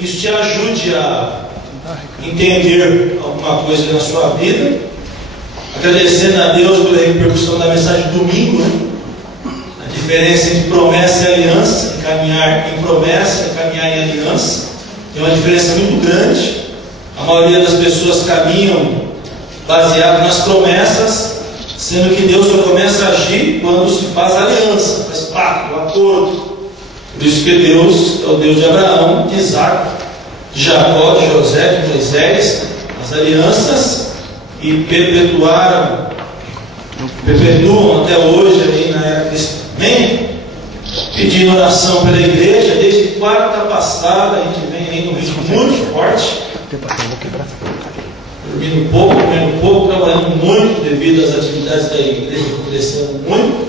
que isso te ajude a entender alguma coisa na sua vida. Agradecendo a Deus pela repercussão da mensagem de domingo, né? A diferença entre promessa e aliança, caminhar em promessa e caminhar em aliança, tem uma diferença muito grande. A maioria das pessoas caminham baseado nas promessas, sendo que Deus só começa a agir quando se faz aliança, faz pacto, acordo. Por isso que Deus é o Deus de Abraão, de Isaac, de Jacó, de José, de Moisés, as alianças, e perpetuam até hoje aí na era cristã. Amém? Pedindo oração pela igreja, desde quarta passada a gente vem aí num ritmo muito forte, dormindo pouco, comendo pouco, trabalhando muito devido às atividades da igreja que cresceram muito.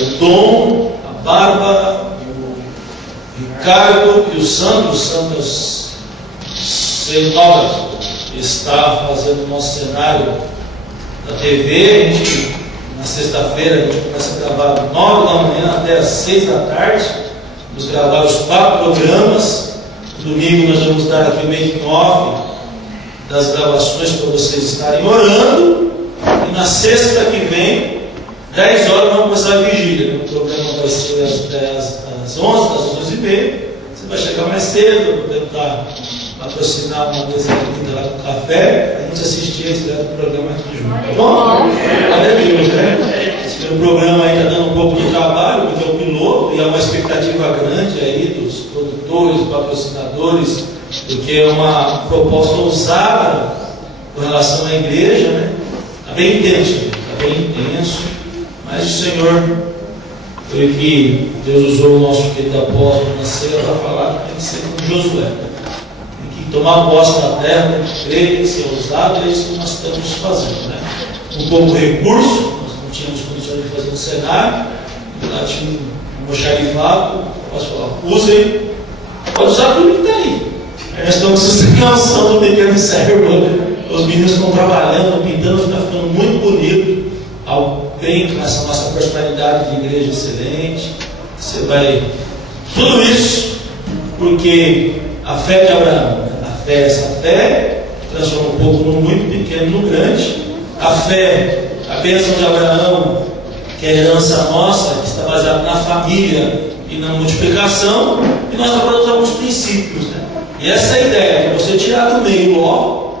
O Tom, a Bárbara, o Ricardo e o Santos cenógrafo, está fazendo o nosso cenário da TV. A gente, na sexta-feira, a gente começa a gravar 9 da manhã até as 6 da tarde. Vamos gravar os 4 programas. No domingo nós vamos dar aqui o making-off das gravações para vocês estarem orando. E na sexta que vem, 10 horas, vamos começar a vigília. O programa vai ser às 11, às 11h30. Você vai chegar mais cedo, vou tentar patrocinar uma mesa linda lá com café, a gente assistir esse programa aqui junto. Tá bom? Aleluia, né? Esse programa aí está dando um pouco de trabalho, porque é o piloto, e há uma expectativa grande aí dos produtores, patrocinadores, porque é uma proposta ousada com relação à igreja, né? Está bem intenso, mas o Senhor foi que Deus usou o nosso querido apóstolo na ceia para falar que tem que ser como Josué. Tomar posse da terra, tem que crer, tem que ser ousado, é isso que nós estamos fazendo, né? Com pouco recurso, nós não tínhamos condições de fazer um cenário, lá tinha um almoxarifado, posso falar, usem, pode usar tudo que está aí. Aí nós estamos sustentando do pequeno servo, né? Os meninos estão trabalhando, pintando, está ficando muito bonito, algo bem com essa nossa personalidade de igreja excelente. Você vai, tudo isso, porque a fé de Abraão, essa fé transforma um pouco no muito pequeno no grande. A fé, a bênção de Abraão, que é a herança nossa, que está baseada na família e na multiplicação, e nós trabalhamos alguns princípios, né? E essa ideia de você tirar do meio Ló,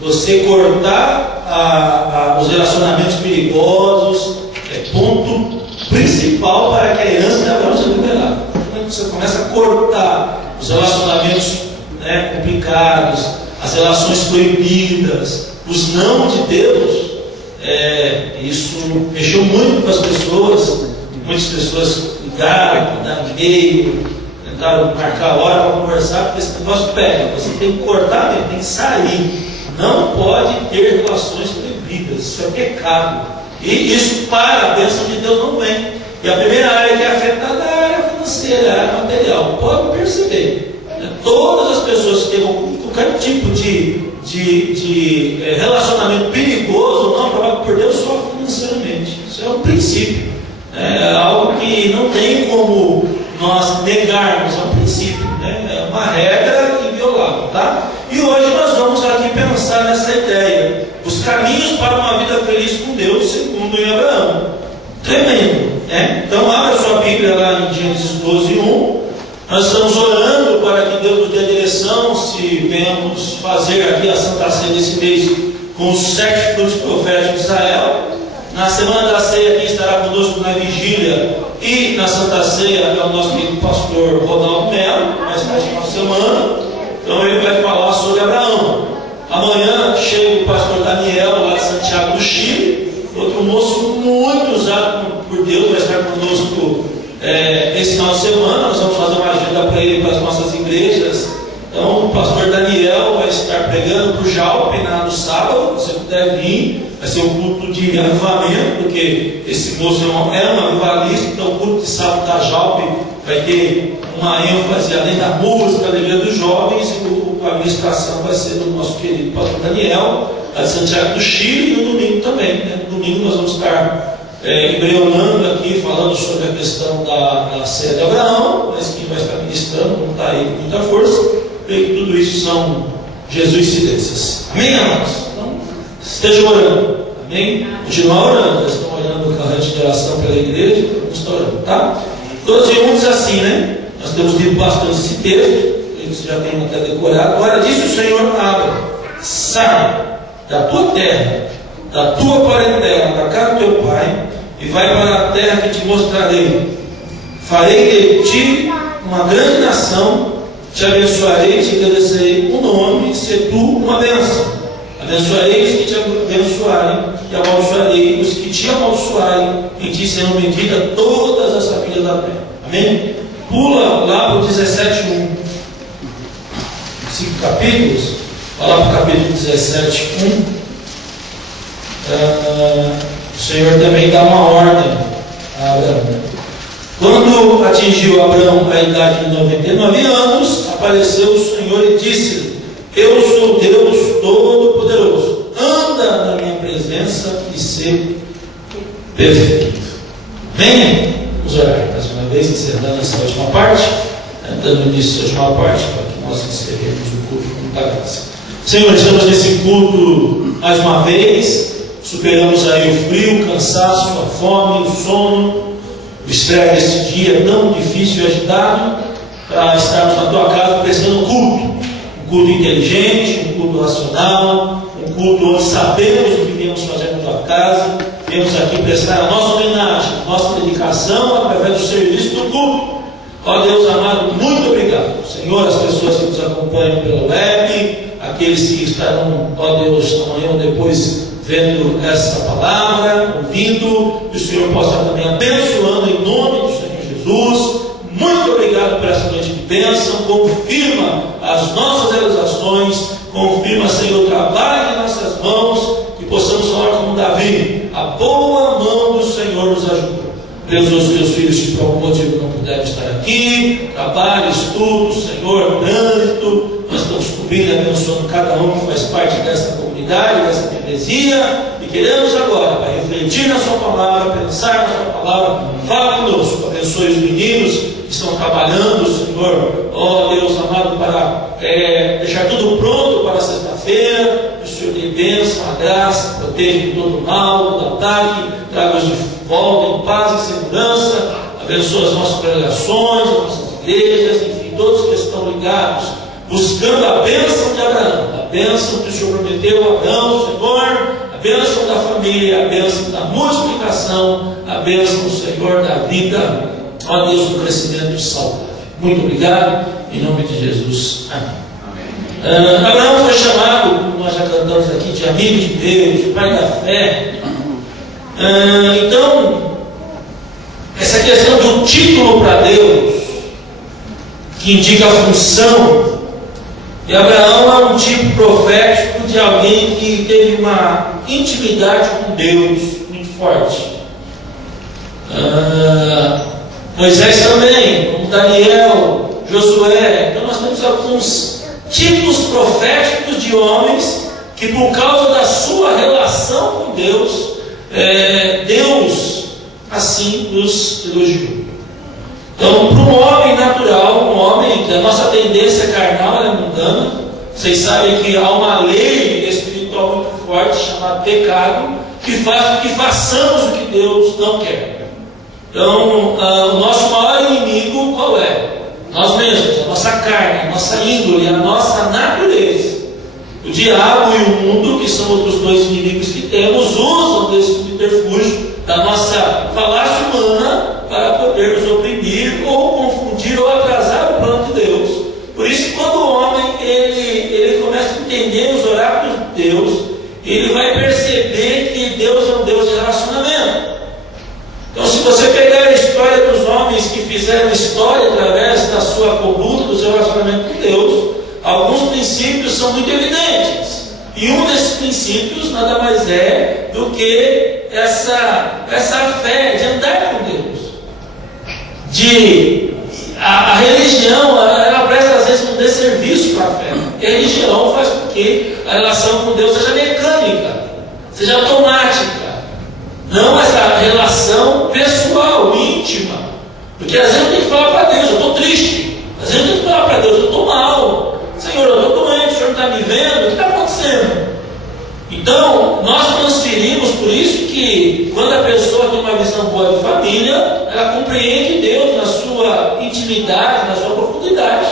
você cortar os relacionamentos perigosos, é ponto principal para que a herança de Abraão seja liberada. Quando você começa a cortar os relacionamentos complicados, as relações proibidas, os não de Deus, isso mexeu muito com as pessoas. Muitas pessoas ligaram, mandaram e-mail, tentaram marcar a hora para conversar, porque esse negócio pega. Você tem que cortar mesmo, tem que sair. Não pode ter relações proibidas, isso é pecado. E isso para a bênção de Deus não vem. E a primeira área que é afetada é a área financeira, a área material. Pode perceber. Todas as pessoas que têm qualquer tipo de relacionamento perigoso não aprovado por Deus sofrem financeiramente. Isso é um princípio. É algo que não tem como nós negarmos, é um princípio, né? É uma regra inviolável, tá? E hoje nós vamos aqui pensar nessa ideia, os caminhos para uma vida feliz com Deus, segundo em Abraão. Tremendo, né? Então abra sua Bíblia lá em Gênesis 12:1. Nós estamos orando para que Deus nos dê a direção, se venhamos fazer aqui a Santa Ceia desse mês com os 7 frutos proféticos de Israel. Na semana da ceia, quem estará conosco na vigília e na Santa Ceia é o nosso querido pastor Ronaldo Melo, mais uma semana. Então ele vai falar sobre Abraão. Amanhã chega o pastor Daniel, lá de Santiago do Chile, outro moço muito usado por Deus, vai estar conosco esse final de semana. Nós vamos fazer uma agenda para ele, para as nossas igrejas. Então o pastor Daniel vai estar pregando para o Jalpe no sábado. Se você puder vir, vai ser um culto de avivamento, porque esse moço é um avivalista. Então o culto de sábado da Jalpe vai ter uma ênfase além da música, da alegria dos jovens, e a administração vai ser do nosso querido pastor Daniel, lá de Santiago do Chile, e no domingo também, né? No domingo nós vamos estar embrionando aqui, falando sobre a questão da série de Abraão, mas quem vai estar ministrando não está aí com muita força. Creio que tudo isso são jesuicidências. Amém, amados? Então, esteja orando. Amém? Continuar orando. Nós estamos olhando o carrete de oração pela igreja, vamos estar orando, tá? 12:1 diz assim, né? Nós temos lido bastante esse texto, eles já têm até decorado. Agora disse o Senhor a Abraão: sai da tua terra, da tua parentela, da casa do teu pai, e vai para a terra que te mostrarei. Farei de ti uma grande nação, te abençoarei, te engrandecerei o nome, e ser tu uma bênção. Abençoarei os que te abençoarem, e amaldiçoarei os que te amaldiçoarem, em ti serão benditas todas as famílias da terra. Amém? Pula lá para o 17:1. 5 capítulos. Vai lá para o capítulo 17:1. O Senhor também dá uma ordem a Abraão. Quando atingiu Abraão a idade de 99 anos, apareceu o Senhor e disse-lhe: eu sou Deus Todo-Poderoso, anda na minha presença e ser perfeito. Amém? Vamos orar mais uma vez, encerrando essa última parte, dando início à última parte, para que nós encerremos o culto com muita graça. Senhor, estamos nesse culto mais uma vez, superamos aí o frio, o cansaço, a fome, o sono, o estresse desse dia tão difícil e agitado, para estarmos na tua casa prestando culto. Um culto inteligente, um culto racional, um culto onde sabemos o que viemos fazer na tua casa. Viemos aqui prestar a nossa homenagem, a nossa dedicação através do serviço do culto. Ó Deus amado, muito obrigado. Senhor, as pessoas que nos acompanham pela web, aqueles que estarão, ó Deus, amanhã ou depois vendo essa palavra, ouvindo, que o Senhor possa também abençoando em nome do Senhor Jesus. Muito obrigado por essa noite de bênção. Confirma as nossas realizações, confirma, Senhor, o trabalho de nossas mãos, que possamos falar como Davi: a boa mão do Senhor nos ajudou. Deus, os teus filhos que por algum motivo não puderam estar aqui, trabalho, estudo, Senhor, trânsito, nós estamos cobrindo e abençoando cada um que faz parte dessa comunidade, dessa membresia, e queremos agora, para refletir na sua palavra, pensar na sua palavra, fala conosco, abençoe os meninos que estão trabalhando, Senhor, ó Deus amado, para deixar tudo pronto para sexta-feira. Que o Senhor dê bênção, a graça, proteja de todo o mal, do ataque, traga-os de volta em paz e segurança, abençoa as nossas congregações, as nossas igrejas, enfim, todos que estão ligados, buscando a bênção de Abraão, a bênção que o Senhor prometeu a Abraão, Senhor, a bênção da família, a bênção da multiplicação, a bênção do Senhor da vida, ó Deus, do crescimento saudável. Muito obrigado, em nome de Jesus. Amém. Abraão foi chamado, como nós já cantamos aqui, de amigo de Deus, pai da fé. Então, essa questão do título para Deus, que indica a função, e Abraão é um tipo profético de alguém que teve uma intimidade com Deus muito forte. Moisés também, como Daniel, Josué. Então nós temos alguns tipos proféticos de homens que, por causa da sua relação com Deus, Deus assim os elogiou. Então, para um homem natural, um homem que a nossa tendência carnal é mundana, vocês sabem que há uma lei espiritual muito forte chamada pecado, que faz com que façamos o que Deus não quer. Então, o nosso maior inimigo qual é? Nós mesmos, a nossa carne, a nossa índole, a nossa natureza. O diabo e o mundo, que são outros dois inimigos que temos, usam desse subterfúgio da nossa falácia humana para poder nos oprimir ou confundir ou atrasar o plano de Deus. Por isso, quando o homem ele começa a entender os oráculos de Deus, ele vai perceber que Deus é um Deus de relacionamento. Então, se você pegar a história dos homens que fizeram história através da sua conduta, do seu relacionamento com Deus, alguns princípios são muito evidentes. E um desses princípios nada mais é do que essa fé de andar com Deus. A religião, ela presta às vezes um desserviço para a fé. E a religião faz com que a relação com Deus seja mecânica, seja automática. Não essa relação pessoal, íntima. Porque às vezes eu tenho que falar para Deus, eu estou triste. Às vezes eu tenho que falar para Deus, eu estou mal. Senhor, eu estou doente, o Senhor não está me vendo, o que está acontecendo? Então, nós transferimos, por isso que quando a pessoa tem uma visão boa de família, ela compreende Deus na sua intimidade, na sua profundidade.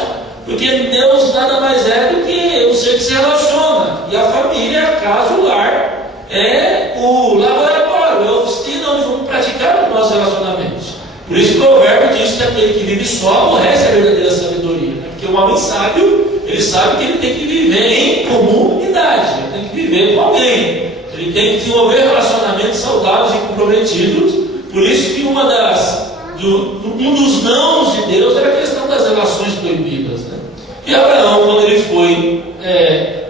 Porque Deus nada mais é do que o ser que se relaciona. E a família, a casa, o lar, é o laboratório, é a oficina onde vamos praticar os nossos relacionamentos. Por isso que o provérbio diz que aquele que vive só aborrece a verdadeira sabedoria. Né? Porque o homem sábio, ele sabe que ele tem que viver em comunidade, ele tem que viver com alguém. Ele tem que desenvolver relacionamentos saudáveis e comprometidos. Por isso que um dos nãos de Deus era a questão das relações proibidas. Né? E Abraão, quando ele foi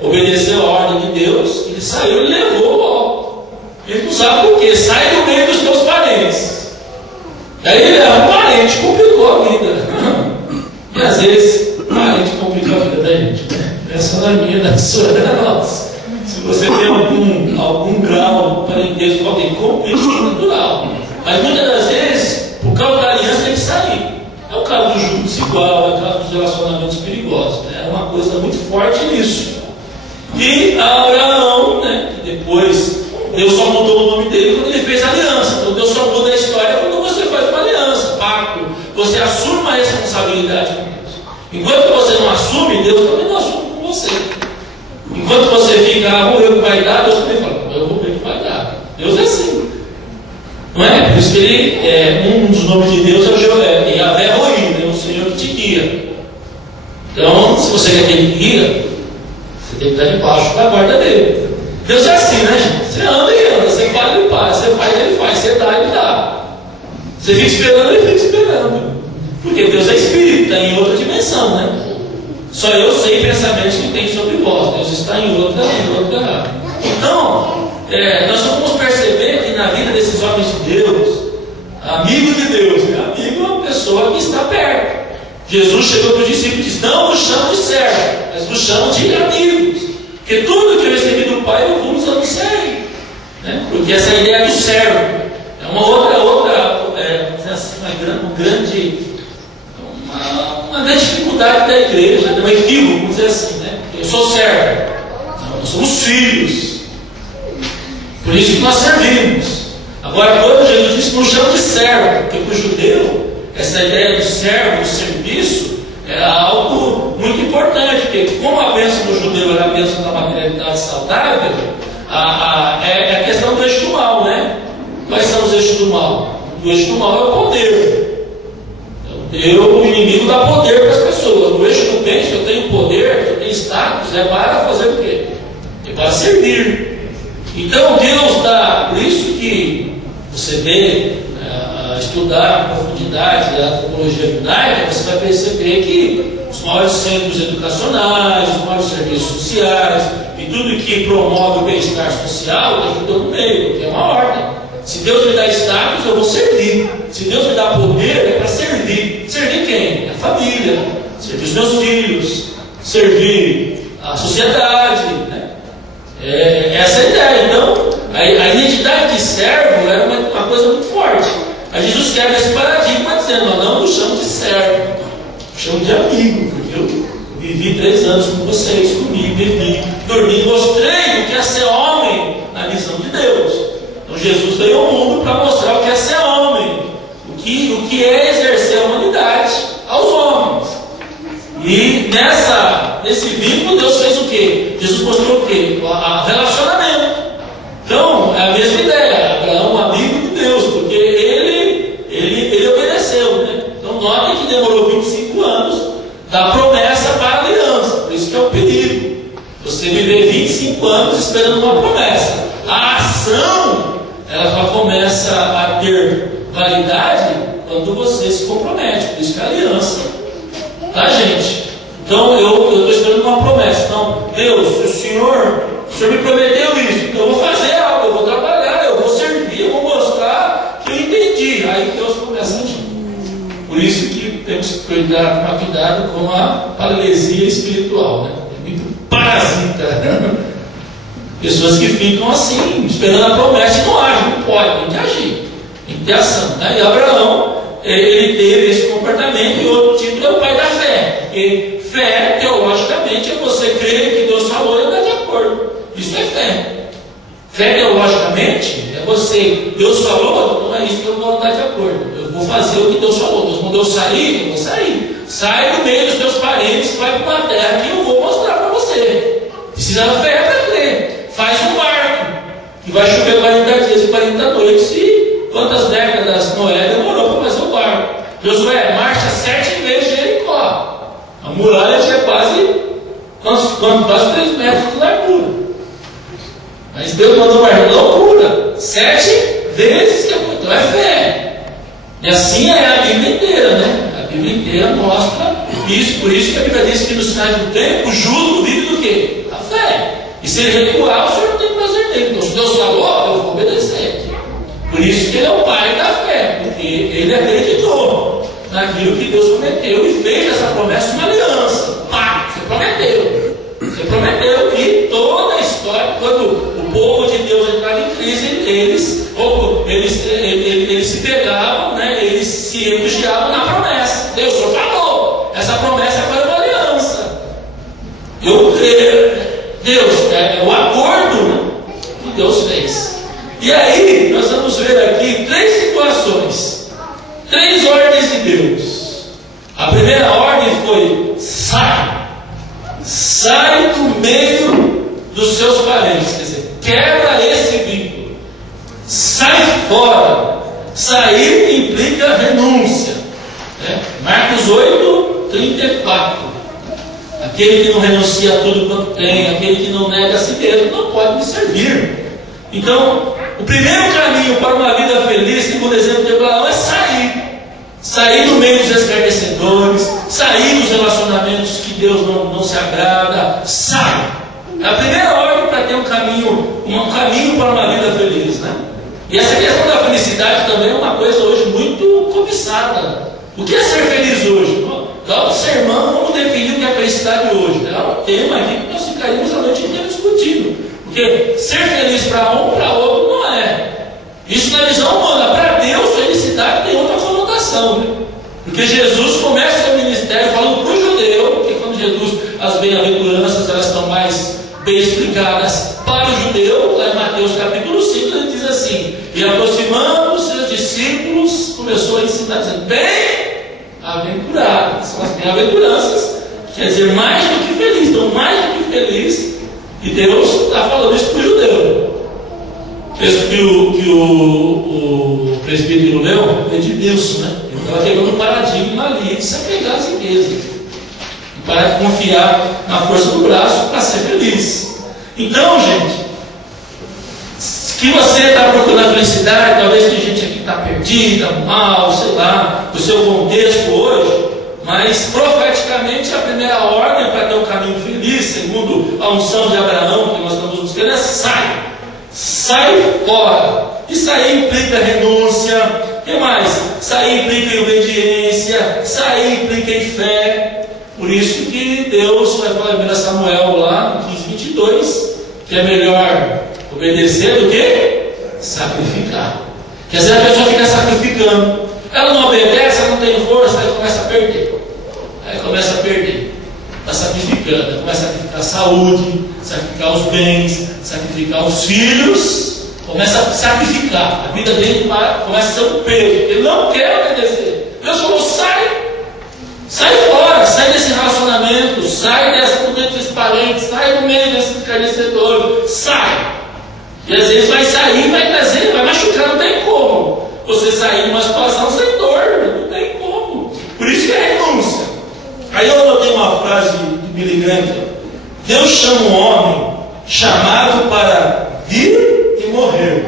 obedecer a ordem de Deus, ele saiu e levou o Ló. Ele não sabe por quê. Sai do meio dos teus parentes. Aí ele é um parente, complicou a vida. E às vezes, parente complica a vida da gente. Né? Essa não é minha, da sua, da nossa. Se você tem algum grau de parentesco com alguém, complica, é natural. Mas muitas das vezes, por causa da aliança, tem que sair. É o caso do jugo desigual, é o caso dos relacionamentos perigosos. Né? É uma coisa muito forte nisso. E Abraão, né, que depois Deus só mudou o nome dele quando ele fez aliança. Então Deus só muda a história quando você faz uma aliança, pacto. Você assume uma responsabilidade com Deus. Enquanto você não assume, Deus também não assume com você. Enquanto você fica, vou ver o que vai dar, Deus também fala, eu vou ver o que vai dar. Deus é assim. Não é? Por isso que ele, um dos nomes de Deus é o Yahvé Roí, é o Senhor que te guia. Então, se você quer que ele guia, você tem que estar debaixo da guarda dele. Deus é assim, né, gente? Você anda e anda, você fala, ele faz, você faz, ele faz, você dá, ele dá. Você fica esperando, ele fica esperando. Porque Deus é espírito, está em outra dimensão, né? Só eu sei pensamentos que tem sobre vós. Deus está em outra. Então, nós vamos perceber que na vida desses homens de Deus, amigo de Deus, né? Amigo é uma pessoa que está perto. Jesus chegou para os discípulos e disse: não nos chamam de servo, mas nos chamam de amigos. Porque tudo que eu recebi do Pai eu vos anunciei. Né? Porque essa ideia do servo é uma grande dificuldade da igreja, de um equívoco, vamos dizer assim, né? Eu sou servo. Não, nós somos filhos. Por isso que nós servimos. Agora, quando Jesus disse que nos chama de servo, porque para o judeu, essa ideia do servo, do serviço, era algo muito importante, porque como a bênção do judeu era a bênção da materialidade saudável, é a questão do eixo do mal, né? Quais são os eixos do mal? O eixo do mal é o poder. O inimigo dá poder para as pessoas. O eixo do bem, se eu tenho poder, se eu tenho status, é para fazer o quê? É para servir. Então Deus dá, por isso que você vê, estudar a profundidade da antropologia judaica, você vai perceber que os maiores centros educacionais, os maiores serviços sociais e tudo que promove o bem-estar social está tudo no meio, porque é uma ordem. Se Deus me dá status, eu vou servir. Se Deus me dá poder, é para servir. Servir quem? A família, servir os meus filhos, servir a sociedade, né? Essa é a ideia. Então, a identidade de servo era uma coisa muito forte. Aí Jesus quebra esse paradigma dizendo: não nos chamo de servo, me chamo de amigo, porque eu vivi 3 anos com vocês, comigo, bebi, dormi, mostrei o que é ser homem na visão de Deus. Então Jesus veio ao mundo para mostrar o que é ser homem, o que é exercer a humanidade aos homens. E nesse vínculo Deus fez o quê? Jesus mostrou o quê? Relacionamento. Então é a mesma ideia. Abraão, um amigo de Deus, porque ele obedeceu, né? Então notem que demorou 25 anos da promessa para a aliança. Por isso que é o perigo. Você viver 25 anos esperando uma promessa. A ação, ela só começa a ter validade quando você se compromete. Por isso que é a aliança. Tá, gente? Então eu estou esperando uma promessa. Então, Deus, o Senhor me prometeu isso. Então eu vou fazer algo, eu vou trabalhar, eu vou servir, eu vou mostrar que eu entendi. Aí Deus começa a agir. Por isso que temos que tomar cuidado com a paralisia espiritual, né? É muito parasita. Pessoas que ficam assim, esperando a promessa e não agem, não pode, tem que agir. Tem que criação, né? E Abraão, ele teve esse comportamento, e outro título é o pai da fé. E fé, teologicamente, é você crer que Deus falou e andar de acordo. Isso é fé. Fé, teologicamente, é você, Deus falou, não é isso que eu vou andar de acordo. Eu vou fazer o que Deus falou. Deus mandou sair, eu vou sair. Sai do meio dos teus parentes, vai para uma terra que eu vou mostrar para você. Precisa da fé para crer. Faz um barco, que vai chover 40 dias e 40 noites. E quantas décadas Noé demorou para fazer o barco? Josué, marcha 7 vezes Jericó. A muralha tinha quase 3 metros de largura. Mas Deus mandou uma loucura. 7 vezes que é. Então é fé. E assim é a Bíblia inteira, né? A Bíblia inteira mostra isso. Por isso que a Bíblia diz que nos sinais do tempo o justo vive do quê? A fé. E se ele recuar, o Senhor não tem prazer nele. Então se Deus falou, eu vou obedecer. Por isso que ele é o pai da fé. Porque ele acreditou naquilo que Deus prometeu e fez essa promessa de uma aliança. Você prometeu. Você prometeu que toda a história, quando o povo de Deus entrava em crise, eles se pegavam, né? Eles se refugiavam na promessa. Deus só falou. Essa promessa foi uma aliança. Deus, é o acordo, né, que Deus fez. E aí, nós vamos ver aqui 3 situações, 3 ordens de Deus. A primeira ordem foi: sai do meio dos seus parentes, quer dizer, quebra esse vínculo, sai fora. Sair implica renúncia, né? Marcos 8, 34. Aquele que não renuncia a tudo quanto tem, aquele que não nega a si mesmo, não pode me servir. Então, o primeiro caminho para uma vida feliz, segundo o exemplo de Abraão, é sair do meio dos escarnecedores, sair dos relacionamentos que Deus não se agrada. Sai. É a primeira ordem para ter um caminho para uma vida feliz, né? E essa questão da felicidade também é uma coisa hoje muito cobiçada. O que é ser feliz hoje? Dá um sermão, vamos definir o que é felicidade hoje. É um tema aqui que nós ficaríamos a noite inteira discutindo. Porque ser feliz para um, para outro, não é. Isso na visão humana. Para Deus, felicidade tem outra conotação, né? Porque Jesus começa o seu ministério falando para o judeu, porque quando Jesus, as bem-aventuranças, elas estão mais bem explicadas para o judeu, lá em Mateus capítulo 5, ele diz assim: e aproximando os seus discípulos, começou a ensinar, dizendo: bem-aventurados. São as bem-aventuranças, quer dizer, mais do que feliz. Então, mais do que feliz, e Deus está falando isso para o judeu. O texto que o presbítero leu é de Nilson, né? Ele estava quebrando um paradigma ali de se apegar às riquezas e parar de confiar na força do braço para ser feliz. Então, gente, que você está procurando a felicidade, talvez tem gente aqui que está perdida, mal, sei lá, do seu contexto hoje, mas profeticamente a primeira ordem para ter um caminho feliz, segundo a unção de Abraão que nós estamos buscando, é sai fora. E sair implica renúncia. O que mais? Sair implica em obediência, sair implica em fé. Por isso que Deus vai falar em 1 Samuel lá no 15:22, que é melhor obedecer do que sacrificar. Quer dizer, a pessoa fica sacrificando, ela não obedece, ela não tem força, aí começa a perder. Está sacrificando, ela começa a sacrificar a saúde, sacrificar os bens, sacrificar os filhos, começa a sacrificar. A vida dele começa a ser um peso, ele não quer obedecer. Deus falou: sai fora, sai desse relacionamento, sai do meio desses parentes, sai do meio desses escarnecedores, sai. E às vezes vai sair, vai trazer, vai machucar, não tem como você sair de uma situação sem dor, não tem como. Por isso que é renúncia. Aí eu anotei uma frase de Billy Graham: Deus chama um homem chamado para vir e morrer.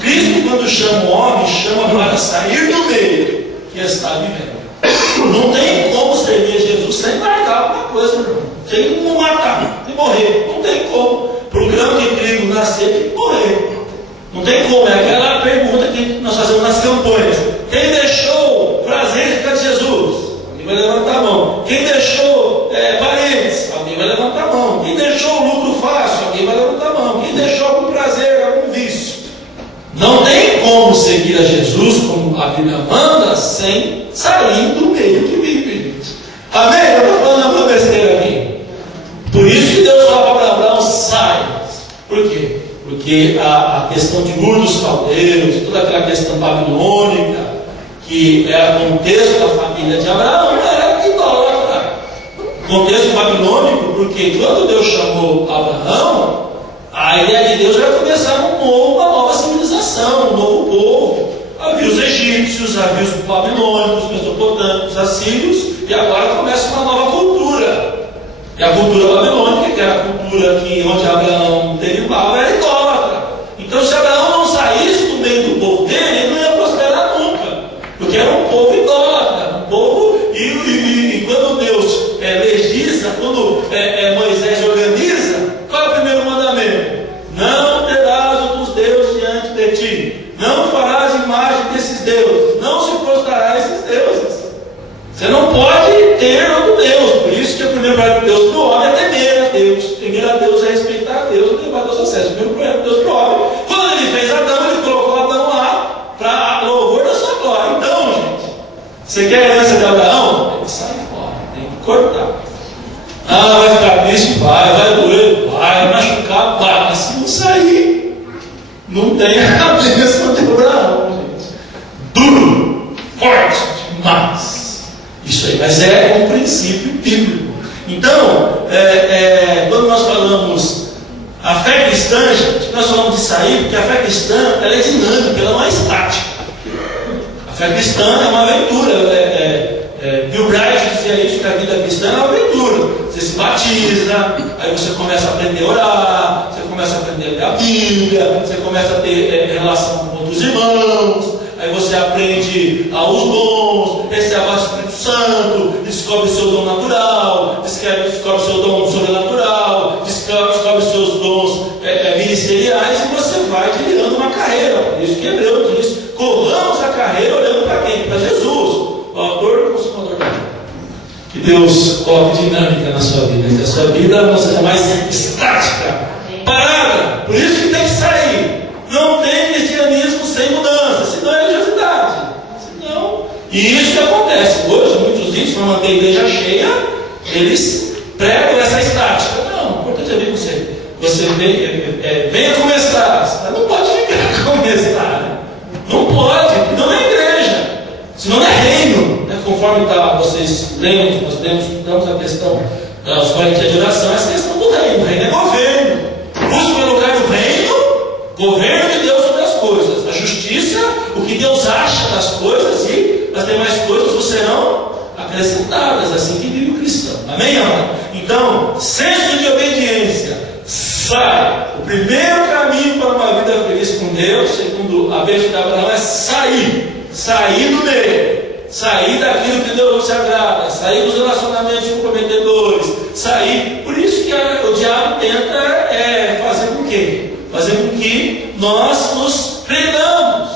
Cristo, quando chama um homem, chama para sair do meio que está vivendo. Não tem como servir a Jesus sem largar alguma coisa, irmão. Sem matar, sem morrer. Não tem como. Para o grão de trigo nascer, tem que morrer. Não tem como. É aquela pergunta que nós fazemos nas campanhas: quem deixou o prazer de ficar de Jesus? Alguém vai levantar a mão. Quem deixou parentes? Alguém vai levantar a mão. Quem deixou o lucro fácil? Alguém vai levantar a mão. Quem deixou algum prazer, algum vício? Não tem como seguir a Jesus com sem sair do meio que vive, gente. Amém? Eu estou falando uma besteira aqui. Por isso que Deus fala para Abraão: sai. Por quê? Porque a questão de Ur dos Caldeus, toda aquela questão babilônica, que era o contexto da família de Abraão, era idólatra. Contexto babilônico, porque quando Deus chamou Abraão, a ideia de Deus era começar uma nova civilização, um novo povo. Havia os egípcios, havia os babilônicos, os mesopotâmicos, os assírios, e agora começa uma nova cultura. E a cultura babilônica, que era a cultura onde Abraão derivava, era idólatra. Então, se Abraão não saísse do meio do povo dele, ele não ia prosperar nunca, porque era um povo idólatra, um povo. E quando Deus legisla, quando Moisés organiza, qual é o primeiro mandamento? Não terás outros deuses diante de ti, não farás imagem desses deuses, não se prostrarás a esses deuses. Você não pode ter outro Deus. Por isso que o primeiro projeto de Deus para o homem é temer a Deus. Temer a Deus é respeitar a Deus e levar a Deus a sério. O primeiro projeto de Deus para o homem. Quando ele fez Adão, ele colocou Adão lá para louvor da sua glória. Então, gente, você quer a herança de Abraão? Tem que sair fora, tem que cortar. Ah, vai ficar triste? Vai doer? Vai machucar? Vai. Mas se não sair, não tem a bênção de Abraão, gente. Duro, forte demais. Isso aí, mas é um princípio bíblico. Então, quando nós falamos a fé cristã, gente, nós falamos de sair, porque a fé cristã ela é dinâmica, ela não é estática. A fé cristã é uma aventura. Bill Bright dizia isso, que a vida cristã é uma aventura. Você se batiza, aí você começa a aprender a orar, você começa a aprender a ler a Bíblia, você começa a ter relação com outros irmãos, aí você aprende os dons, recebe o Espírito Santo, descobre o seu dom natural, descobre o seu dom sobrenatural, descobre os seus dons ministeriais, e você vai criando uma carreira. Por isso que Hebreu diz: corramos a carreira olhando para quem? Para Jesus, o autor e o consumador da vida. Que Deus coloque dinâmica na sua vida, que a sua vida não seja mais estática, parada. Por isso que tem que sair. Não tem cristianismo sem mudança, senão é religiosidade. E isso que acontece. Hoje, muitos dias, para manter a igreja cheia, eles pregam essa estática. Não, o importante é ver você. Você venha começar. Não pode ficar começar. Não pode, não é igreja. Senão não é reino. Conforme vocês lembram, nós estudamos a questão dos 40 dias de oração, essa questão do reino. O reino é governo. Busque pelo lugar do reino, governo de Deus sobre as coisas. A justiça, o que Deus acha das coisas, e as demais coisas serão acrescentadas. Assim que vive o cristão. Amém, amado? Então, senso de obediência. Sai. O primeiro caminho para uma vida feliz com Deus, segundo a bênção de Abraão, é sair. Sair do meio. Sair daquilo que Deus não se agrada. Sair dos relacionamentos comprometedores. Sair. Por isso que o diabo tenta fazer com quê? Fazer com que nós nos prendamos.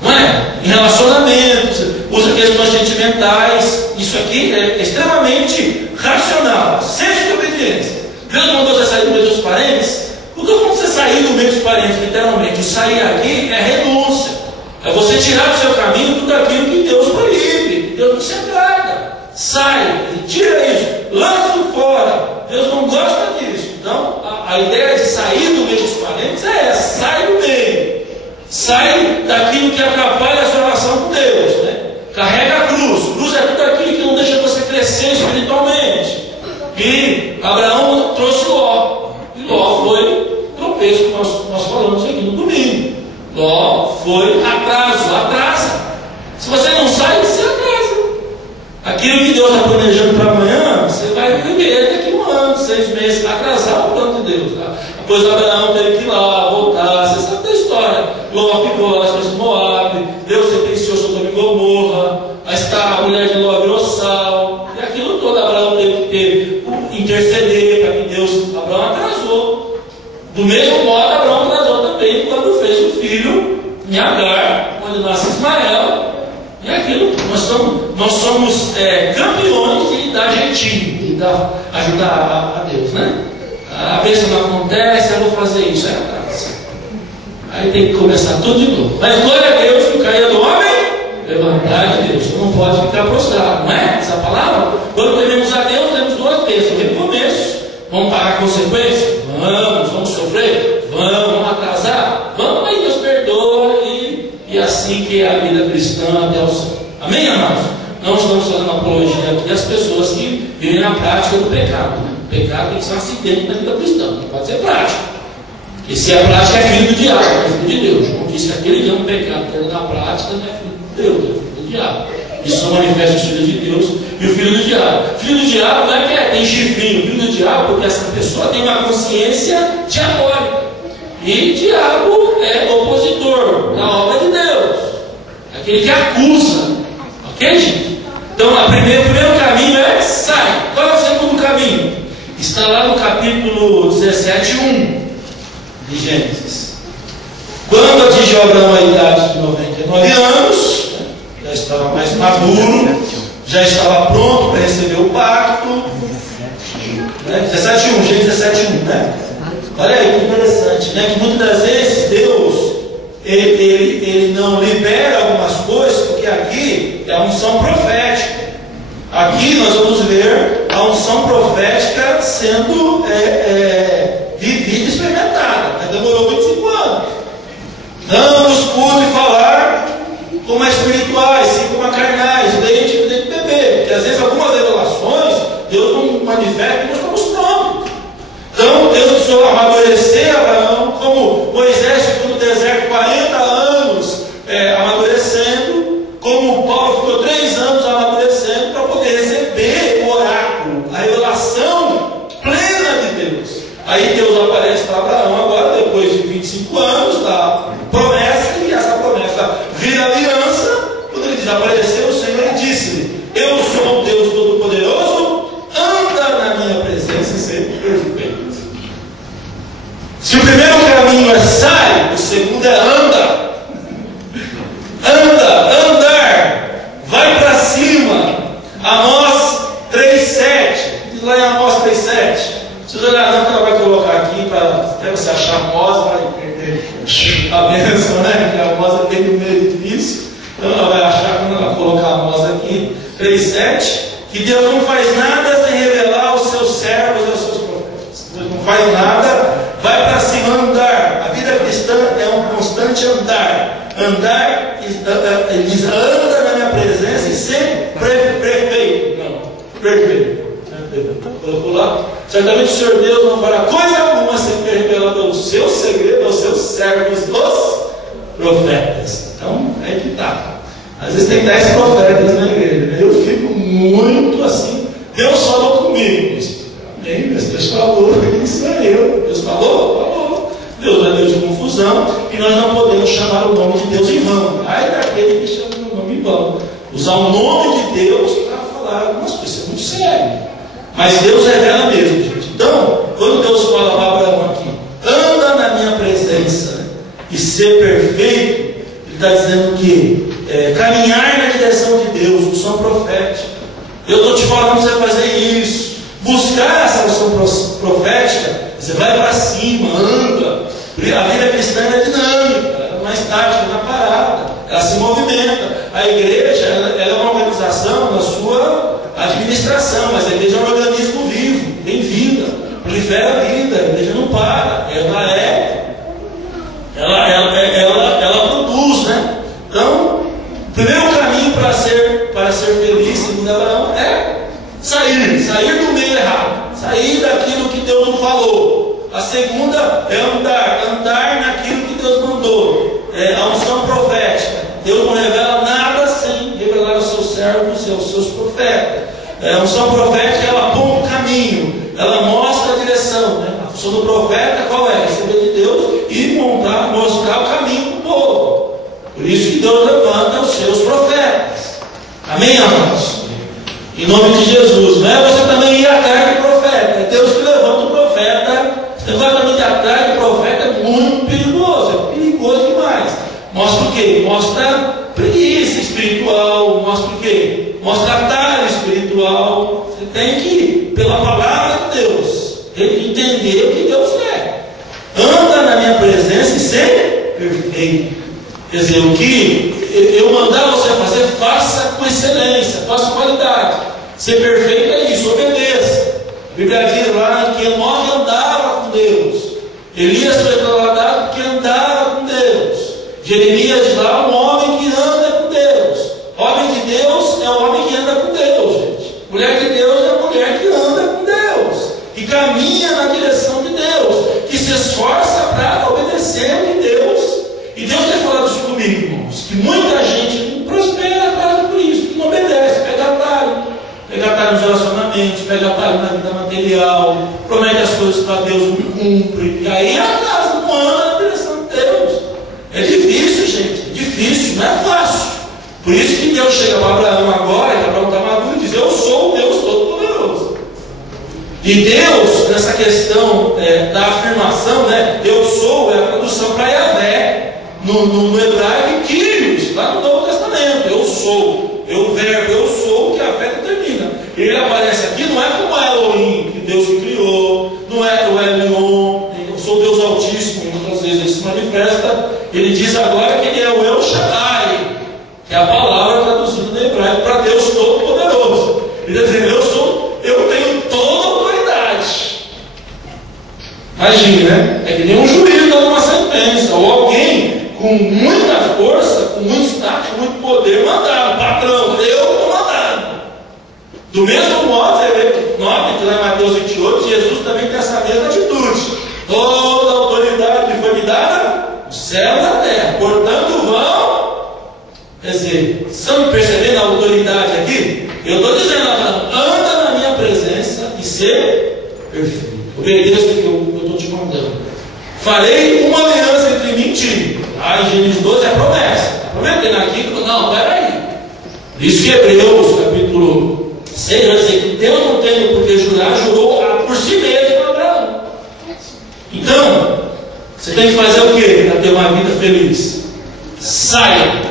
Não é? Em relacionamentos, usa questões sentimentais. Isso aqui é extremamente racional. Senso de obediência. Deus mandou você sair do meio dos parentes. Porque quando você sair do meio dos parentes, literalmente, sair aqui é renúncia. É você tirar do seu caminho tudo aquilo que Deus proíbe, que Deus não se agrada. Sai, tira isso, lança fora. Deus não gosta disso. Então, a ideia de sair do meio dos parentes é essa: sai do meio. Sai daquilo que atrapalha a sua relação com Deus, né? Carrega a cruz. Cruz é tudo aquilo que não deixa você crescer espiritualmente. E Abraão trouxe Ló. E Ló foi tropeço, que nós falamos aqui no domingo. Ló foi atrasa. Se você não sai, você atrasa. Aquilo que Deus está planejando para amanhã, você vai viver daqui 1 ano, 6 meses, atrasar o plano de Deus. Tá? Depois Abraão teve que ir lá, voltar, você sabe da história. Ló ficou lá nas coisas de Moab, Deus sentenciou Sodoma e Gomorra, aí está a mulher de Ló virou sal, e aquilo todo Abraão teve que interceder para que Deus. Abraão atrasou. Do mesmo modo, Abraão atrasou também quando fez o filho em Agar, quando nasce Ismael. E aquilo, nós somos campeões de dar jeitinho, de ajudar a Deus, né? A bênção não acontece, eu vou fazer isso, aí atrasa. Aí tem que começar tudo de novo. Mas glória a Deus que o cair do homem levantar de Deus. Você não pode ficar prostrado, não é? Essa palavra, quando tememos a Deus, temos duas bênçãos. Recomeço. Vamos pagar a consequência? Vamos sofrer? Vamos atrasar? Vamos, mas Deus perdoa e assim que é a vida cristã até o céu. Amém, amados? Não estamos fazendo apologia aqui às pessoas que vivem na prática do pecado. Né? O pecado tem que ser um acidente na vida cristã, não pode ser prática. E se a prática é filho do diabo, é filho de Deus. Como disse, aquele que ama o pecado todo na prática não é filho de Deus, é filho do diabo. Isso só manifesta o filho de Deus e o filho do diabo. Filho do diabo não é que tem chifrinho, filho do diabo porque essa pessoa tem uma consciência diabólica. E diabo é opositor da obra de Deus, aquele que acusa. Ok, gente? Então, o primeiro caminho é sai. Qual é o segundo caminho? Está lá no capítulo 17:1 de Gênesis. Quando atingiu Abraão a idade de 99 anos, já estava mais maduro, já estava pronto para receber o pacto. 17:1, Gênesis 17:1, né? Olha aí que interessante, né? Que muitas das vezes Deus ele não libera algumas coisas, porque aqui é a unção profética. Aqui nós vamos ver a unção profética sendo vivida e experimentada. Mas demorou 25 anos. Não nos pude falar como a espirituais, sim como a carnais, leite e beber. Porque às vezes algumas revelações Deus não manifesta e nós estamos prontos. Então Deus precisou amadurecer Abraão, como Moisés ficou no deserto 40 anos amadurecendo, como Paulo ficou 3 anos amadurecendo para poder receber o oráculo, a revelação plena de Deus. Aí Deus aparece para Abraão agora, depois de 25 anos, da promessa, e essa promessa vira aliança. Quando ele diz, apareceu o Senhor e disse-lhe, eu sou um Deus Todo-Poderoso, anda na minha presença e seja perfeito. Se o primeiro caminho é sai, o segundo é anda. Andar, vai para cima. Amós 3:7, diz lá em Amós 3:7. Precisa olhar não, que ela vai colocar aqui para até você achar Amós, vai perder a bênção, né? Que a Amós é bem meio difícil. Então ela vai achar quando ela colocar a Amós aqui, 3:7, que Deus não faz nada sem revelar aos seus servos e aos seus profetas. Deus não faz nada, vai para cima, andar. A vida cristã é um constante andar. Andar, ele diz, anda na minha presença e ser perfeito. Não, perfeito. Colocou lá. Certamente o Senhor Deus não fará coisa alguma sem ter revelado o seu segredo aos seus servos, os profetas. Então, é que tá. Às vezes tem 10 profetas na igreja, né? Eu fico muito assim. Deus falou comigo. Amém, mas Deus falou, isso é eu. Deus falou? Falou. Deus é Deus de confusão e nós não podemos chamar o nome de Deus em vão. Ai daquele que chama o nome em vão. Usar o nome de Deus para falar algumas coisas. Isso é muito sério. Mas Deus revela mesmo, gente. Então, quando Deus fala para Abraão aqui, anda na minha presença, né, e ser perfeito, Ele está dizendo que caminhar na direção de Deus, unção profética. Eu estou te falando para você fazer isso. Buscar essa unção profética, você vai para cima, anda. A vida cristã é dinâmica, ela não é estática, não é parada, ela se movimenta. A igreja ela é uma organização na sua administração, mas a igreja é um organismo vivo, tem vida, prolifera a vida, a igreja não para, ela produz, né? Então, o primeiro caminho para ser feliz, segundo Abraão, é sair do meio errado, sair daquilo que Deus não falou. A segunda é andar naquilo que Deus mandou, a unção profética. Deus não revela nada sem revelar aos seus servos e aos seus profetas. A unção profética, ela aponta o caminho, ela mostra a direção, né? A função do profeta qual é? Receber de Deus e mostrar o caminho para o povo. Por isso que Deus levanta os seus profetas. Amém, amados? Em nome de Jesus. Não é você também ir atrás do profeta, é Deus que levanta o profeta. Você vai também ir atrás do profeta, é muito perigoso, é perigoso demais. Mostra o quê? Mostra preguiça espiritual, mostra o quê? Mostra atalho espiritual. Você tem que ir pela palavra de Deus, tem que entender o que Deus quer. Anda na minha presença e ser perfeito. Quer dizer, o que eu mandar você fazer, faça com excelência, faça com qualidade. Ser perfeito é isso, obedeça. A Bíblia diz lá que Enoque andava com Deus. Elias foi declarado que andava com Deus. Jeremias diz lá, um homem que anda com Deus. Homem de Deus é o homem que anda com Deus, gente. Mulher de Deus é a mulher que anda com Deus, que caminha na direção de Deus, que se esforça para obedecer a Deus. E Deus tem falado isso comigo, irmãos, que muita gente não prospera quase por isso, que não obedece, pega atalho nos relacionamentos, pega atalho na vida material, promete as coisas para Deus, não cumpre, e aí a casa não anda na direção de Deus. É difícil, gente, é difícil, não é fácil. Por isso que Deus chega para Abraão agora, e Abraão está maduro, e diz: eu sou o Deus Todo-Poderoso. E Deus, nessa questão da afirmação, né, eu sou, é a tradução para Yahvé, no hebraico, Kyrios, lá no Novo Testamento. Eu sou, o verbo eu sou, que a fé determina. Ele aparece aqui, não é como Elohim, que Deus que criou, não é o Elion, eu sou o Deus Altíssimo, muitas vezes ele se manifesta. Ele diz agora que ele é o El Shaddai, que é a palavra traduzida no hebraico para Deus Todo-Poderoso. Ele está dizendo: eu tenho toda a autoridade. Imagine, né? É que nem um juiz dando uma sentença, ou alguém com muita força, com muito status, com muito poder, mandar, patrão, eu estou mandando. Do mesmo modo, você vê, note que lá em Mateus 28, Jesus também tem essa mesma atitude. Toda a autoridade que foi me dada no céu e na terra, portanto vão. Quer dizer, estão percebendo a autoridade aqui? Eu estou dizendo, anda na minha presença e ser perfeito. Obedeça o que eu estou te mandando. Farei uma aliança entre mim e ti. Em Gênesis 12 é a promessa. Está prometendo aqui? Não, peraí. Por isso que Hebreus, capítulo 6, vai dizer que Deus não tendo por que jurar, jurou por si mesmo a Abraão. Então, você tem que fazer o quê para ter uma vida feliz? Saia.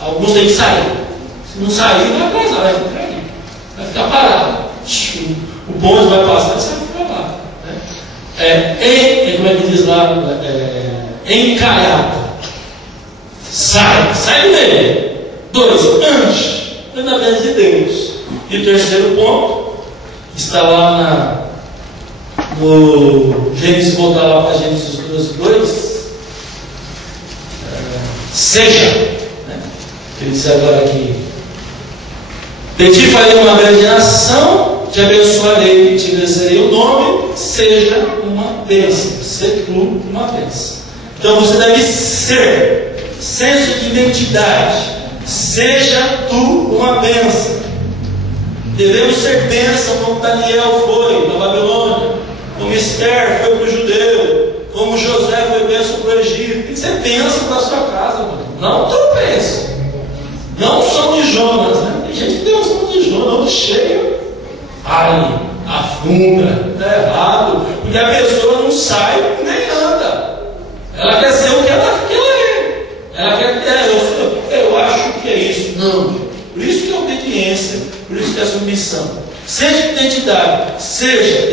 Alguns têm que sair. Se não sair, vai atrasar, vai ficar aí. Vai ficar parado. O bonde vai passar e você vai ficar lá. Né? Como é que diz lá? Encarado. Sai do meio. 2, ande na vez de Deus. E o terceiro ponto está lá no Gênesis, voltar lá para Gênesis 12:2. Seja. Ele diz agora aqui: de ti farei uma grande nação, te abençoarei e te crescerei o nome, seja uma bênção, ser tu uma bênção. Então você deve ser, senso de identidade, seja tu uma bênção. Devemos ser bênção como Daniel foi na Babilônia, como Esther foi para o judeu, como José foi bênção para o Egito. Tem que ser bênção para a sua casa, mano. Não tropeça. Não som de Jonas, né? Tem gente que tem um som de Jonas, onde chega, afunda, está errado, porque a pessoa não sai nem anda. Ela quer ser o que ela é. Ela quer, eu acho que é isso. Não. Por isso que é obediência, por isso que é submissão. Seja identidade,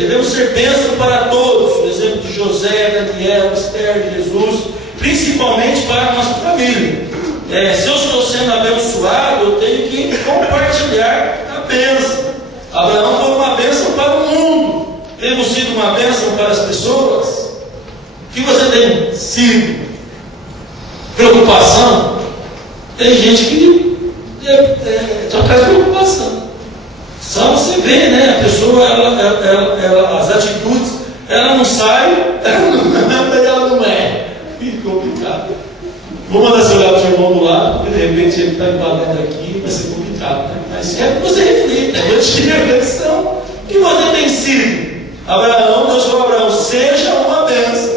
devemos ser bênção para todos. Por exemplo de José, Daniel, Esther, Jesus, principalmente para a nossa família. Se eu estou sendo abençoado, eu tenho que compartilhar a bênção. Abraão foi uma bênção para o mundo. Temos sido uma bênção para as pessoas? O que você tem sido? Preocupação? Tem gente que só traz preocupação. Só você vê, né? A pessoa, as atitudes, ela não sai, ela não é. Fica complicado. Vou mandar você olhar para o seu irmão do lado, porque de repente ele está embalando aqui, vai ser complicado. Né? Mas quero que você reflita, eu te a questão que você tem sido. Abraão, Deus falou a Abraão: seja uma bênção.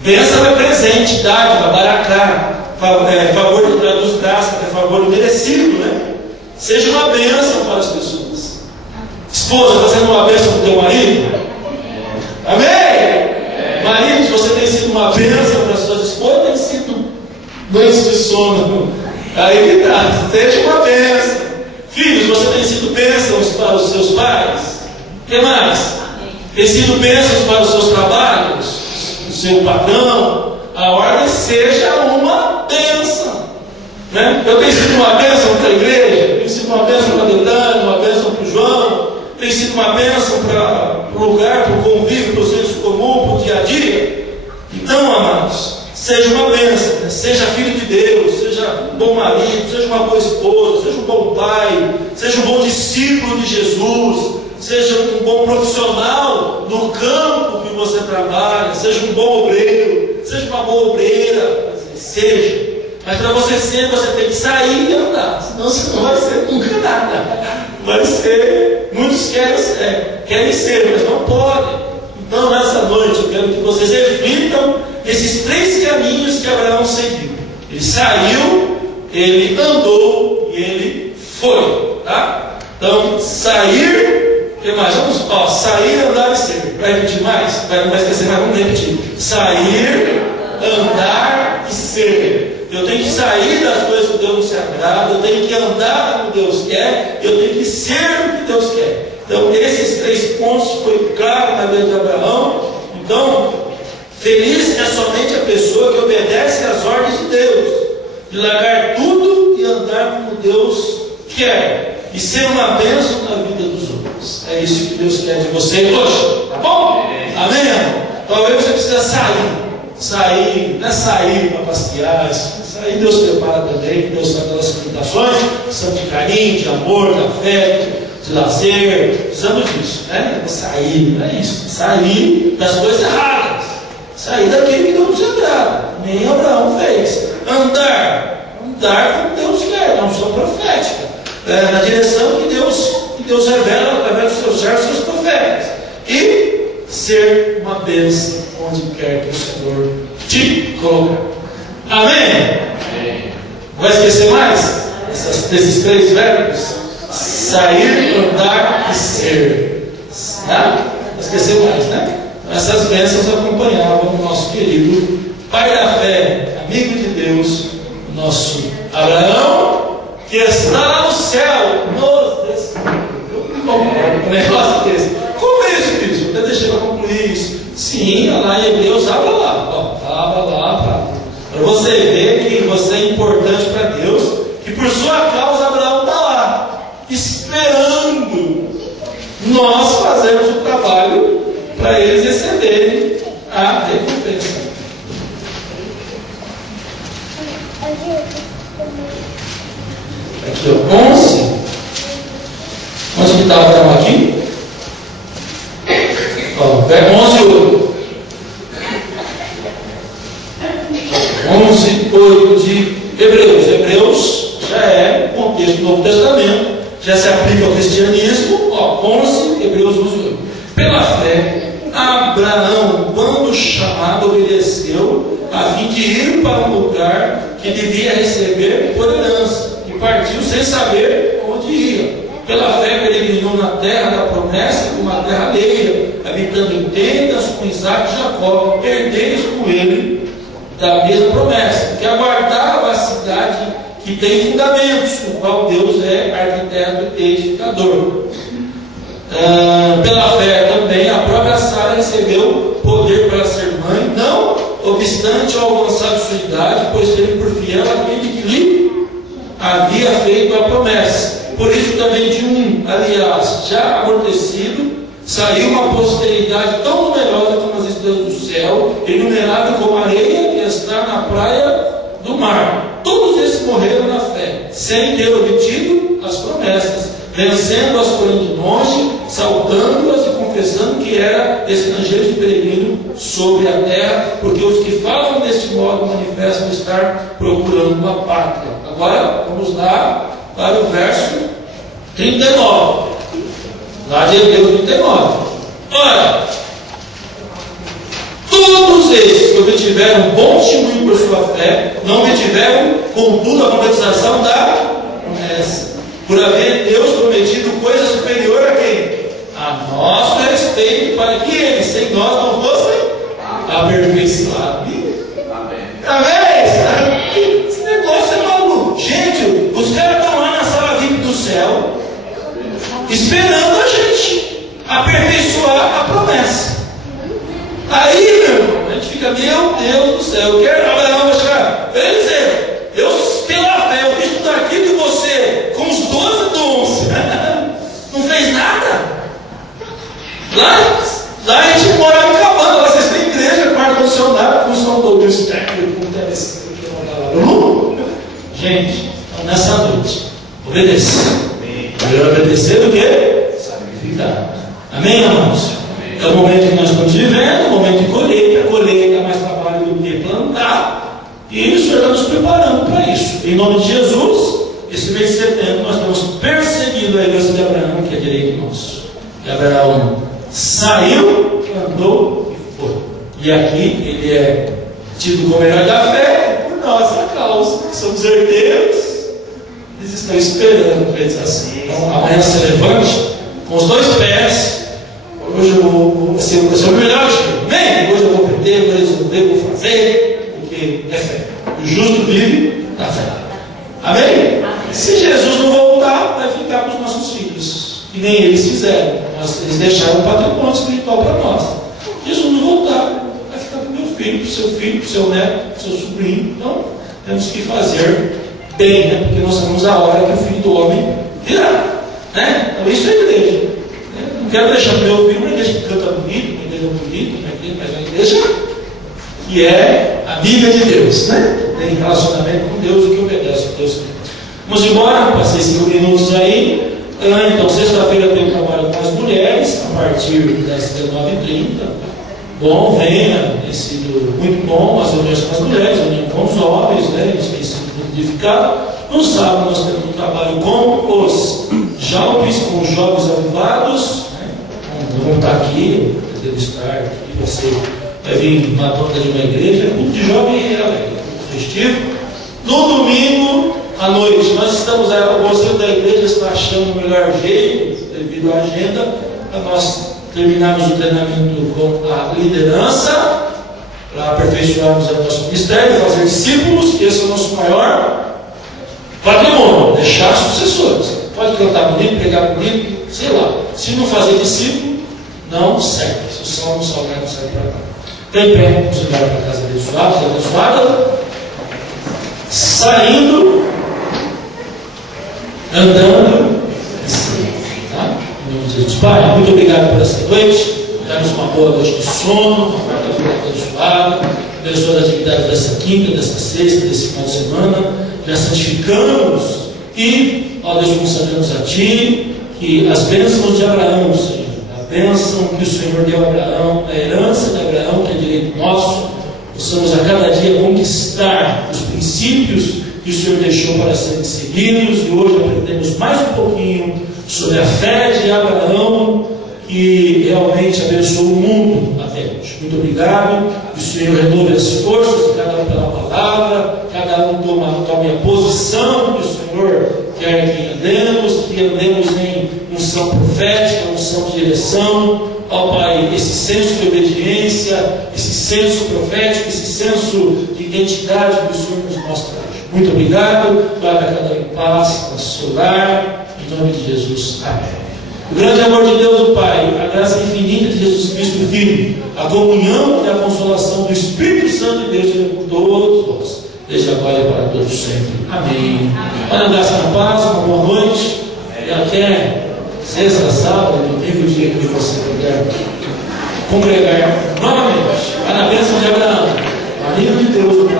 Bênção é presente, dádiva, baracá, favor de traduz graça, é favor merecido, né? Seja uma bênção para as pessoas. Esposa, está sendo uma bênção para o teu marido? Amém? Marido, você tem sido uma bênção para as suas esposas, tem sido noites de sono. Aí que tá, seja uma bênção. Filhos, você tem sido bênçãos para os seus pais? O que mais? Tem sido bênçãos para os seus trabalhos? O seu patrão? A ordem seja uma bênção, né? Eu tenho sido uma bênção para a igreja, tem sido uma bênção para a Delane, uma bênção para o João, tem sido uma bênção para o lugar, para o convívio, para o senso comum, para o dia a dia. Então, amados, seja uma bênção, né? Seja filho de Deus, seja um bom marido, seja uma boa esposa, seja um bom pai, seja um bom discípulo de Jesus, seja um bom profissional no campo que você trabalha, seja um bom obreiro, seja uma boa obreira, seja. Mas para você ser, você tem que sair e andar, senão você não vai ser nunca nada. Vai ser, muitos querem ser, mas não podem. Então, nessa noite, eu quero que vocês reflitam esses 3 caminhos que Abraão seguiu. Ele saiu, ele andou e ele foi. Tá? Então, sair, o que mais? Vamos, sair, andar e ser. Vai repetir mais? Não vai esquecer, mas vamos repetir. Sair, andar e ser. Eu tenho que sair das coisas que Deus não se agrada, eu tenho que andar como Deus quer, eu tenho que ser o que Deus quer. Então, esses 3 pontos foi claro na vida de Abraão. Então, feliz é somente a pessoa que obedece às ordens de Deus, de largar tudo e andar como Deus quer, e ser uma bênção na vida dos outros. É isso que Deus quer de você hoje, tá bom? Amém? Talvez você precisa sair, não é sair para passear, sair Deus prepara também, Deus sabe das limitações, precisamos de carinho, de amor, de afeto, de lazer, precisamos disso, né? Sair, não é isso, sair das coisas erradas, sair daquilo que não nos agrada, nem Abraão fez. Andar como Deus quer, na unção profética, na direção que Deus revela através dos seus servos, seus profetas, e ser uma bênção onde quer que o Senhor te colocar. Amém? Vai esquecer mais desses 3 verbos? Sair, andar e ser. Não esquecer mais, né? Essas bênçãos acompanhavam o nosso querido pai da fé, amigo de Deus, o nosso Abraão, que está lá no céu, nos desfrutando. Um negócio desse. Como é isso, filho? Eu até deixei para concluir isso. Sim, lá em Hebreus, abra lá, para você ver que você é importante para Deus, que por sua causa Abraão está lá, esperando nós fazermos o trabalho para eles receberem a recompensa. Aqui, ó, 11. Onde que está o tema aqui? Ó, 11:8 de Hebreus. Hebreus já é o contexto do Novo Testamento, já se aplica ao cristianismo. Ó, Hebreus 11:8. Pela fé, Abraão, quando chamado, obedeceu a fim de ir para um lugar que devia receber por herança, e partiu sem saber onde ia. Pela fé peregrinou na terra da promessa, como a terra alheia, habitando em tendas com Isaac e Jacó, herdeiros com ele da mesma promessa, que aguardava a cidade que tem fundamentos, o qual Deus é arquiteto e edificador. Pela fé também a própria Sara recebeu poder para ser mãe, não obstante ao avançar de sua idade, pois teve por fiel aquele que lhe havia feito a promessa. Por isso também de aliás, já amortecido, saiu uma posteridade tão numerosa como as estrelas do céu, enumerável como a areia que está na praia do mar. Todos esses morreram na fé, sem ter obtido as promessas, vencendo-as porém de longe, saudando-as e confessando que era estrangeiros e peregrinos sobre a terra, porque os que falam deste modo manifestam estar procurando uma pátria. Agora, vamos lá para o verso 39, lá de Hebreus 39. Ora, todos esses que obtiveram bom testemunho por sua fé, não obtiveram, contudo, a concretização da promessa, por haver Deus prometido coisa superior a quem? A nosso respeito, para que eles, sem nós, não fossem aperfeiçoados. Amém? Esse negócio é maluco. Gente, os caras estão lá na sala VIP do céu, esperando a gente aperfeiçoar a promessa. Aí, meu irmão, a gente fica, meu Deus do céu, eu quero Abraão, mas cara, eu ia dizer, pela fé, eu fiz tudo aquilo que você Lá a gente mora em cabana, lá vocês têm igreja, ar-condicionado, função do externo, com telescreen, gente, então nessa noite, obedecer. Melhor obedecer do que sacrificar. Amém, amados? É o momento que nós estamos vivendo, o momento de colheita. A colheita dá mais trabalho do que plantar. E o Senhor está nos preparando para isso. Em nome de Jesus, esse mês de setembro, nós estamos perseguindo a herança de Abraão, que é direito nosso. E Abraão saiu, andou e foi. E aqui ele é tido como herói da fé por nossa causa. Somos herdeiros. Eles estão esperando para eles assim. Então, amanhã se levante com os dois pés. Hoje eu vou ser o melhor. Amém? Hoje eu vou aprender, hoje eu devo fazer, porque é fé. O justo vive da fé. Amém? Se Jesus não voltar, vai ficar com os nossos filhos. E nem eles fizeram. Eles deixaram um patrimônio espiritual para nós. Jesus não voltar, vai ficar para o meu filho, para o seu filho, para o seu neto, para o seu sobrinho. Então, temos que fazer bem, né? Porque nós sabemos a hora que o Filho do Homem virá. Né? Então, isso é igreja. Né? Não quero deixar para o meu filho uma igreja que canta bonito, uma igreja bonita, mas uma igreja que é amiga de Deus. Né? Tem relacionamento com Deus e que obedece a Deus. Vamos embora, passei 5 minutos aí. Então, sexta-feira tem um trabalho com as mulheres, a partir das 19h30. Bom, venha, tem sido muito bom as reuniões com as mulheres, reunião com os homens, né? A gente tem sido muito edificado. No sábado nós temos um trabalho com os jovens, com os jovens avivados, né? Vão estar aqui, podemos estar aqui, você vai vir na porta de uma igreja, culto de jovem é culto festivo. No domingo, à noite, nós estamos, o conselho da igreja está achando o melhor jeito, devido à agenda, para nós terminarmos o treinamento com a liderança, para aperfeiçoarmos o nosso ministério, fazer discípulos, que esse é o nosso maior patrimônio, deixar sucessores. Pode cantar bonito, pregar bonito, sei lá. Se não fazer discípulo, não serve. Se o sal não salgar, não serve para nada. Tem pé, vamos embora para casa abençoada, saindo, andando, assim, tá? Em nome de Jesus. Pai, muito obrigado por essa noite. Dá-nos uma boa noite de sono, uma quarta-feira abençoada. Abençoa as atividades dessa quinta, dessa sexta, desse final de semana. Já santificamos e, ó Deus, consagramos a Ti que as bênçãos de Abraão, Senhor, a bênção que o Senhor deu a Abraão, a herança de Abraão, que é direito nosso, possamos a cada dia conquistar os princípios que o Senhor deixou para serem seguidos, e hoje aprendemos mais um pouquinho sobre a fé de Abraão, que realmente abençoou o mundo até hoje. Muito obrigado, que o Senhor renove as forças de cada um pela palavra, cada um tome a posição que o Senhor quer que andemos em unção profética, unção de direção. Ó Pai, esse senso de obediência, esse senso profético, esse senso de identidade que o Senhor nos mostra hoje. Muito obrigado, guarda cada um em paz, no seu lar, em nome de Jesus. Amém. O grande amor de Deus, o Pai, a graça infinita de Jesus Cristo, o Filho, a comunhão e a consolação do Espírito Santo de Deus seja com todos nós, desde agora e para todos sempre. Amém. Olha, graça na paz, uma boa noite, e até sexta, sábado, domingo, o dia que você puder congregar novamente, para a bênção de Abraão, amigo de Deus,